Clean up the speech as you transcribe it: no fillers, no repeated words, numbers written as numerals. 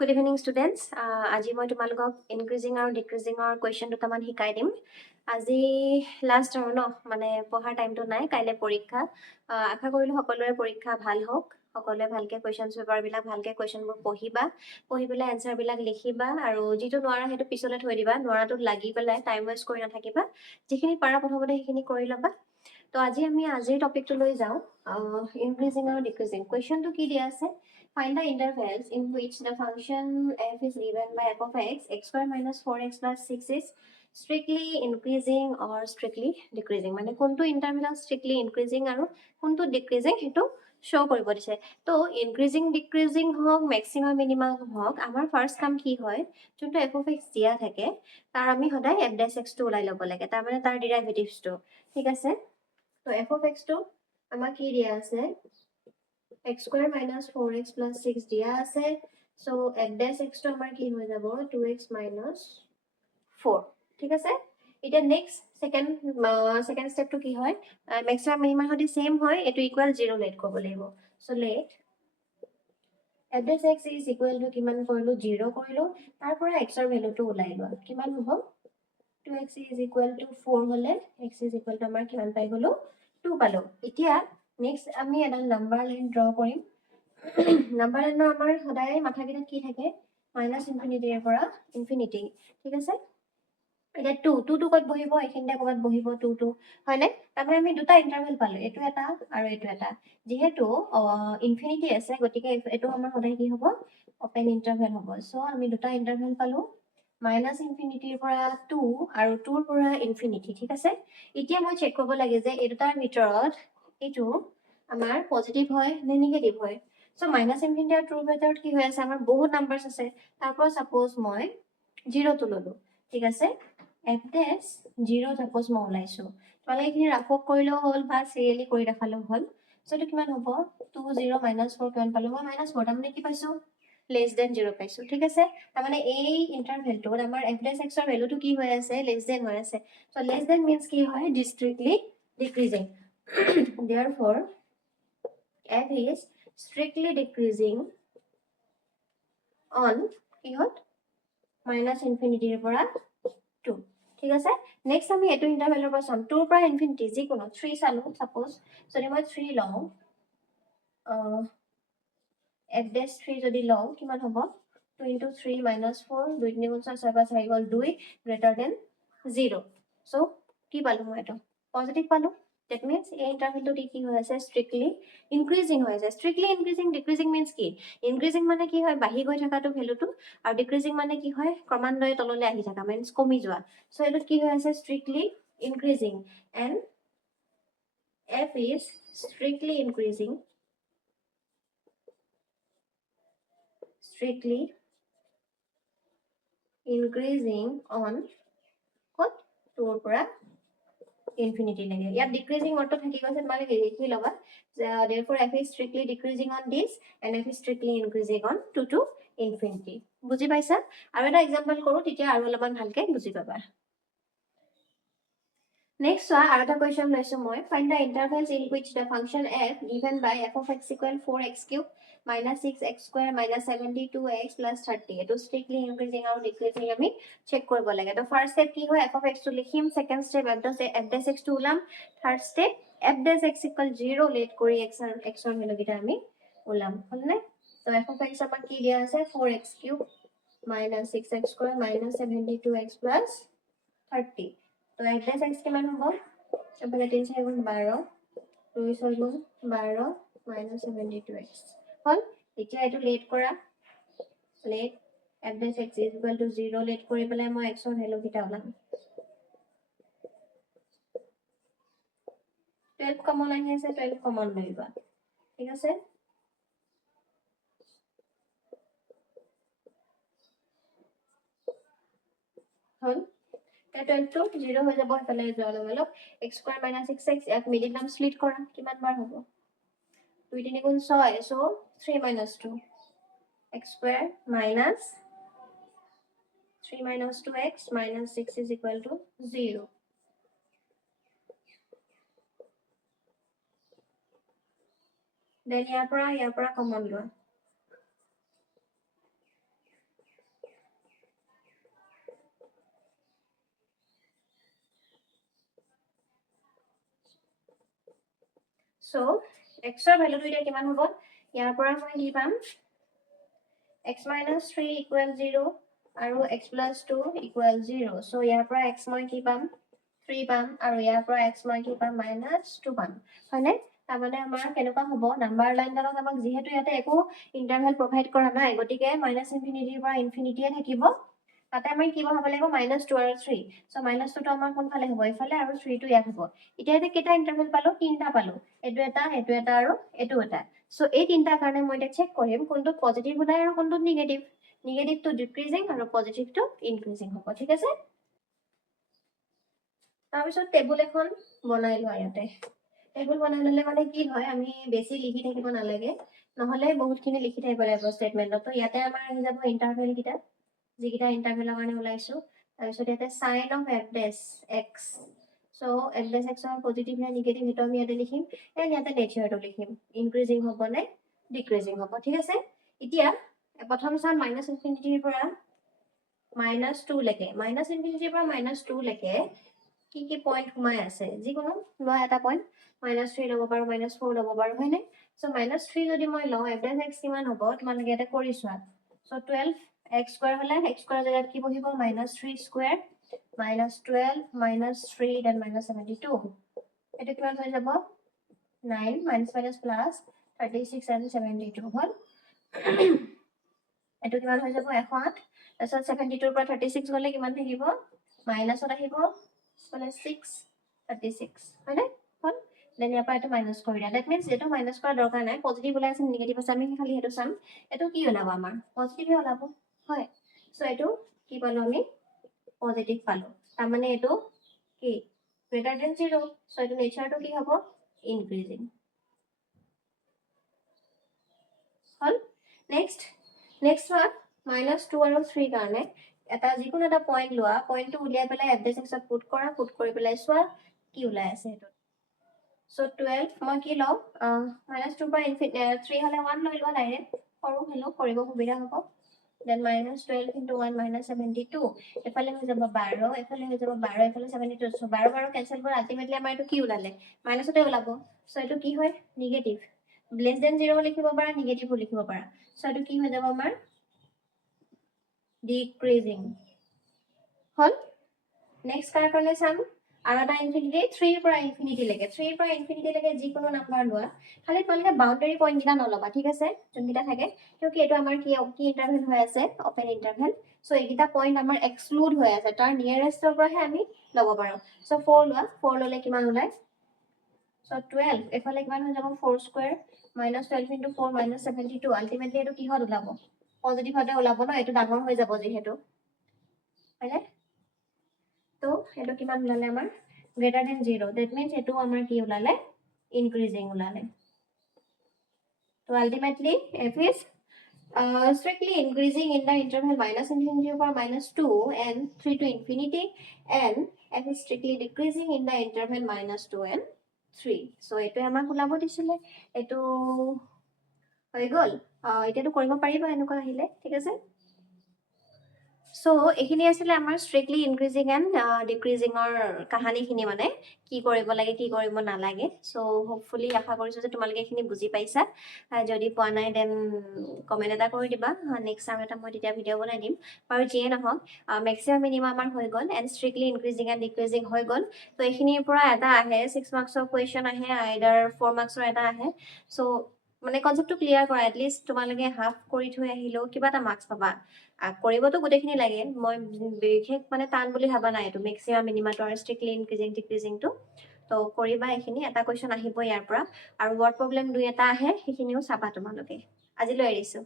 Good evening, students. আজি মই তোমালোকক ইনক্ৰিজিং আৰু ডিক্ৰিজিঙৰ কুৱেশ্যন দুটামান শিকাই দিম। আজি লাষ্ট আৰু মানে পঢ়াৰ টাইমটো নাই, কাইলৈ পৰীক্ষা। আশা কৰিলোঁ সকলোৰে পৰীক্ষা ভাল হওক, সকলোৱে ভালকৈ কুৱেশ্যন পেপাৰবিলাক ভালকৈ কুৱেশ্যনবোৰ পঢ়িবা, পঢ়ি পেলাই এনচাৰবিলাক লিখিবা আৰু যিটো নোৱাৰা সেইটো পিছলৈ থৈ দিবা, নোৱাৰাটোত লাগি পেলাই টাইম ৱেষ্ট কৰি নাথাকিবা, যিখিনি পাৰা প্ৰথমতে সেইখিনি কৰি ল'বা। তো আমি আজিৰ টপিকটো লৈ যাওঁ, ইনক্ৰিজিং আৰু ডিক্ৰিজিং। কুৱেশ্যনটো কি দিয়া আছে? Find the intervals in which the function f is given by f of x, x square minus 4x plus 6 is strictly increasing or strictly decreasing. মানে কোনটো ইন্টাৰভেল strictly increasing আৰু কোনটো decreasing সেইটো show কৰিব দিছে। তো increasing decreasing হওক maximum minimum হওক, আমাৰ ফাৰ্ষ্ট কাম কি হয়, যোনটো f of x দিয়া থাকে তাৰ আমি সদায় f dash x টো ওলাই ল'ব লাগে, তাৰ মানে তাৰ ডেৰিভেটিভছটো। ঠিক আছে, তো f of x টো আমাৰ কি দিয়া আছে, x square minus 4x plus 6 দিয়া আছে। So f dash x টো আমাৰ কি হৈ যাব, 2x minus 4। ঠিক আছে, এতিয়া নেক্সট সেকেন্ড স্টেপটো কি হয়, মেক্সিমাম মিনিমাম সৈতে সেম হয়, এটো ইকুয়াল 0 লেট কৰিব লাগিব। So let f dash x is equal to কিমান কৰিলো, 0 কৰিলো, তাৰ পৰা x ৰ ভ্যালুটো ওলাই লোৱা, কিমান হ'ব, 2x is equal to 4 হলে x is equal to আমাৰ কিমান পাই গলো, 2 পালো। এতিয়া নেক্সট আমি এটা নাম্বাৰ লাইন ড্ৰ কৰিম। নাম্বাৰ লাইনৰ আমাৰ সদায় মাথাকেইটাত কি থাকে, মাইনাছ ইনফিনিটিৰ পৰা ইনফিনিটি। ঠিক আছে, এতিয়া 2 ক'ত বহিব, এইখিনিতে ক'ৰবাত বহিব 2 হয়নে? তাৰমানে আমি দুটা ইণ্টাৰভেল পালো, এইটো এটা আৰু এইটো এটা। যিহেতু ইনফিনিটি আছে, গতিকে এইটো আমাৰ সদায় কি হ'ব, অপেন ইণ্টাৰভেল হ'ব। সো আমি দুটা ইণ্টাৰভেল পালো, মাইনাছ ইনফিনিটিৰ পৰা 2 আৰু 2ৰ পৰা ইনফিনিটি। ঠিক আছে, এতিয়া মই চেক কৰিব লাগে যে এই দুটাৰ ভিতৰত এইটো আমাৰ পজিটিভ হয় নে নিগেটিভ হয়। সো মাইনাছ ইনফিনিটি আৰু 2ৰ ভিতৰত কি হৈ আছে, আমাৰ বহুত নাম্বাৰছ আছে, তাৰ পৰা সাপোজ মই 0 টো ললো। ঠিক আছে, f dash 0 সাপোজ মই ওলাইছো, তোমালোকে এইখিনি ৰাফক কৰিলেও হ'ল বা চিৰিয়েলি কৰি দেখালেও হ'ল। সো এইটো কিমান হ'ব, 2 0 minus 4 কিমান পালো মই, -4, তাৰমানে কি পাইছো, less than 0 পাইছো। ঠিক আছে, তাৰমানে এই ইন্টাৰভেলটোত আমাৰ f dash x ৰ ভ্যালুটো কি হৈ আছে, less than হৈ আছে। সো less than means কি হয়, strictly decreasing। therefore f is strictly decreasing on কিহত, মাইনাছ ইনফিনিটিৰ পৰা 2। ঠিক আছে, নেক্সট আমি এইটো ইন্টাৰভেলৰ পৰা চাম, 2 ৰ পৰা ইনফিনিটি যিকোনো 3 চালো সাপোজ, যদি মই 3 লওঁ, f dash 3 যদি লওঁ কিমান হ'ব, 2 into 3 minus 4, 2 3 গুণ 6 6 4 গ'ল 2 greater than 0। সো কি পালো মই, এইটো পজিটিভ পালো। That means এই ইন্টাৰভেলটো কি হৈ আছে, strictly increasing হৈ আছে। strictly increasing, decreasing means কি, increasing মানে কি হয়, বাঢ়ি গৈ থকাটো ভ্যালুটো, আৰু decreasing মানে কি হয়, ক্ৰমান্বয়ে তললৈ আহি থকা, means কমি যোৱা। সো এইটো কি হৈ আছে, strictly increasing, and f is strictly increasing on what, 2 ৰ পৰা ইনফিনিটি লাগে। ইয়াত ডিক্ৰিজিং অৰ্থ থাকি গৈছে, তোমালোকে লিখি ল'বা, therefore f is strictly decreasing on this and f is strictly increasing on 2 to infinity। বুজি পাইছা? আৰু এটা এক্সাম্পল কৰো, তেতিয়া আৰু অলপমান ভালকে বুজি পাবা। Next চোৱা, আৰু এটা কুৱেশ্যন লৈছো মই, find the intervals in which the function f given by f of x equal 4x cube minus 6x square minus 72x plus 30, এইটো strictly increasing আৰু decreasing আমি চেক কৰিব লাগে। তো ফাৰ্ষ্ট স্টেপ কি হয়, f of x টো লিখিম, second step f dash x টো ওলাম, third step f dash x equal 0 let কৰি x ৰ ভ্যালুকেইটা আমি ওলাম, হলনে? তো f of x আমাৰ কি দিয়া আছে, 4x cube minus 6x square minus 72x plus 30। তো f dash x কিমান হ'ব, এফালে 3 4 গুণ 12, 2 6 গুণ 12 minus 72x হল। এতিয়া এইটো লেট কৰা, let f dash x is equal to 0 let কৰি পেলাই মই x ৰ ভ্যালু কিটা ওলাম, 12 কমন আহি আছে, 12 কমন লৈ লোৱা। ঠিক আছে, হল। 12 টো 0 হৈ যাব, এফালে যোৱাৰ লগে লগে x square minus 6x, ইয়াক মিডিল টাৰ্ম স্প্লিট কৰা, কিমান বাৰ হ'ব, 2 3 গুণ 6, so 3 minus 2 x square minus 3 minus 2x minus 6 is equal to 0। Then ইয়াৰ পৰা কমন লোৱা, সো x ৰ ভ্যালুটো এতিয়া কিমান হ'ব ইয়াৰ পৰা মই কি পাম x - 3 = 0 আৰু x + 2 = 0 সো ইয়াৰ পৰা x মই কি পাম 3 পাম আৰু ইয়াৰ পৰা x মই কি পাম -2 পাম হয়নে তাৰমানে আমাৰ কেনেকুৱা হ'ব নাম্বাৰ লাইনডালত আমাক যেহেতু ইয়াতে একো ইন্টাৰভেল প্ৰভাইড কৰা নাই গতিকে -ইনফিনিটিৰ পৰা ইনফিনিটিয়ে থাকিব তাতে আমি কি হ'ব লাগিব -2 আৰু 3 সো -2 টো আমাৰ কোনফালে হ'ব ইফালে আৰু 3 টো ইয়াত হ'ব এতিয়া কেইটা ইন্টাৰভেল পালো তিনটা পালো এটো এটা আৰু এটো এটা সো এই তিনটাৰ কাৰণে মই এটা চেক কৰিম কোনটো পজিটিভ ওলাই আৰু কোনটো নিগেটিভ নিগেটিভটো ডিক্ৰিজিং আৰু পজিটিভটো ইনক্ৰিজিং হ'ব ঠিক আছে তাৰপিছত টেবুল এখন বনাই লোৱা ইয়াতে টেবুল বনাই ললে মানে কি হয় আমি বেছি লিখি থাকিব নালাগে নহলে বহুতখিনি লিখি থাকিব লাগিব ষ্টেটমেন্টত তো ইয়াতে আমাৰ আহি যাব ইন্টাৰভেল কিটা যিকিটা ইন্টাৰভেলৰ কাৰণে ওলাইছো তাৰপিছত ইয়াতে sin of f dash x so f dash x ৰ পজিটিভ নে নিগেটিভ হেতু আমি ইয়াতে লিখিম এন্ড ইয়াতে নেচাৰটো লিখিম ইনক্ৰিজিং হ'ব নে ডিক্ৰিজিং হ'ব ঠিক আছে এতিয়া প্ৰথম চাম -ইনফিনিটিৰ পৰা -2 লৈকে -ইনফিনিটিৰ পৰা -2 লৈকে কি পইণ্ট সোমাই আছে যিকোনো লোৱা এটা পইণ্ট -3 ল'ব পাৰো -4 ল'ব পাৰো হয়নে সো -3 যদি মই লওঁ f dash x কিমান হ'ব তোমালোকে ইয়াতে কৰি চোৱা সো 12 x square হলে x square জায়গাত কি বহিব -3 square -12 -3 then -72 এটো কিমান হৈ যাব 9 minus plus 36 and 72 হল এটো কিমান হৈ যাব 108 তাৰপিছত 72 পৰা 36 গলে কিমান থাকিব মাইনাসত আহিব মানে 6 36 হয়নে হল দেন ইয়াৰ পৰা এটো মাইনাস কৰি দিয়া দ্যাট মিন্স এটো মাইনাস কৰা দৰকাৰ নাই পজিটিভ ওলাই আছে নিগেটিভ আছে আমি খালি হেতু চাম এটো কি ওলাব আমাৰ পজিটিভ ওলাব হয় সো এটো কি পালো আমি পজিটিভ পালো তাৰ মানে এটো কি গ্ৰেটাৰ দেন 0 সো এটো নেচাৰটো কি হ'ব ইনক্ৰিজিং হল নেক্সট ওয়ান -2 আৰু 3 কাৰণে এটা যিকোনো এটা পইণ্ট লোৱা পইণ্টটো উলিয়াই পেলাই f dash x ত পুট কৰি পেলাই চোৱা কি ওলাই আছে হেতু সো 12 মই কি লও -2 পৰা 3 হলে 1 লৈ লোৱা ডাইৰেক্ট সৰু হেলো কৰিব সুবিধা হ'ব then -12 into 1 -72 এফালে হৈ যাব 12 এফালে হৈ যাব 12 এফালে 72 সো 12 12 ক্যান্সেল কৰি আলটিমেটলি আমাৰ এটো কি ওলালে মাইনাসতে ওলাব সো এটো কি হয় নিগেটিভ less than 0 লিখিব পাৰা নিগেটিভ লিখিব পাৰা সো এটো কি হৈ যাব আমাৰ decreasing হল নেক্সট কাৰ কাৰণে চাম আৰু এটা ইনফিনিটি 3 পৰা ইনফিনিটি লৈকে যিকোনো নাম্বাৰ লোৱা খালি তোমালোকে বাউন্ডাৰী পইণ্ট কিটা নলবা ঠিক আছে যোনকিটা থাকে কিউকি এটো আমাৰ কি ইন্টাৰভেল হৈ আছে ওপেন ইন্টাৰভেল সো এইকিটা পইণ্ট আমাৰ এক্সক্লুড হৈ আছে তাৰ নিয়াৰেষ্টৰ পৰাহে আমি লব পাৰো সো 4 লোৱা 4 ললে কিমান ওলাই সো 12 এফালে কিমান হৈ যাব 4 স্কয়াৰ -12 into 4 -72 আলটিমেটলি এটো কি হত ওলাব পজিটিভ হতে ওলাব ন এটো ডাঙৰ হৈ যাব যেহেতু হয়নে তো এটো কিমান ওলালে আমাৰ গ্ৰেটাৰ দেন 0 দ্যাট মিন্স এটো আমাৰ কি ওলালে ইনক্ৰিজিং ওলালে তো ultimately f is strictly increasing in the interval -infinity over -2 and 3 to infinity and f is strictly decreasing in the interval -2 and 3 so এটো আমাক ওলাব দিছিলে এটো হৈ গল এতিয়াটো কৰিব পাৰিবা এনেকুৱা আহিলে ঠিক আছে সো এখিনি আছিল আমাৰ স্ট্ৰিক্টলি ইনক্ৰিজিং এন্ড ডিক্ৰিজিং অৰ কাহানিখিনি মানে কি কৰিব লাগে কি কৰিব নালাগে সো হোপফুলি আশা কৰিছো যে তোমালোকে এখিনি বুজি পাইছা যদি পোৱা নাই দেন কমেন্ট এটা কৰি দিবা নেক্সট টাইম এটা মই তেতিয়া ভিডিও বনাই দিম আৰু যিয়ে নহওক ম্যাক্সিমাম মিনিমাম আমাৰ হৈ গল এন্ড স্ট্ৰিক্টলি ইনক্ৰিজিং এন্ড ডিক্ৰিজিং হৈ গল তো এখিনিৰ পৰা এটা আহে 6 মাৰ্কছৰ কোৱেশ্চন আহে আইদাৰ 4 মাৰ্কছৰ এটা আহে সো মানে কনসেপ্টটো ক্লিয়াৰ কৰা এটলিষ্ট তোমালোকে হাফ কৰি থৈ আহিলো কিবা এটা মাৰ্কছ পাবা কৰিবতো গোটেইখিনি লাগে মই বিশেষ মানে টান বুলি ভাবা নাই এটো ম্যাক্সিমাম মিনিমাটো আৰু স্ট্ৰিক্টলি ইনক্ৰিজিং ডিক্ৰিজিংটো তো কৰিবা এখিনি এটা কোৱেশ্চন আহিব ইয়াৰ পৰা আৰু ওয়াৰ্ড প্ৰবলেম দুই এটা আহে সেইখিনিও চাবা তোমালোকে আজিলৈ এৰিছো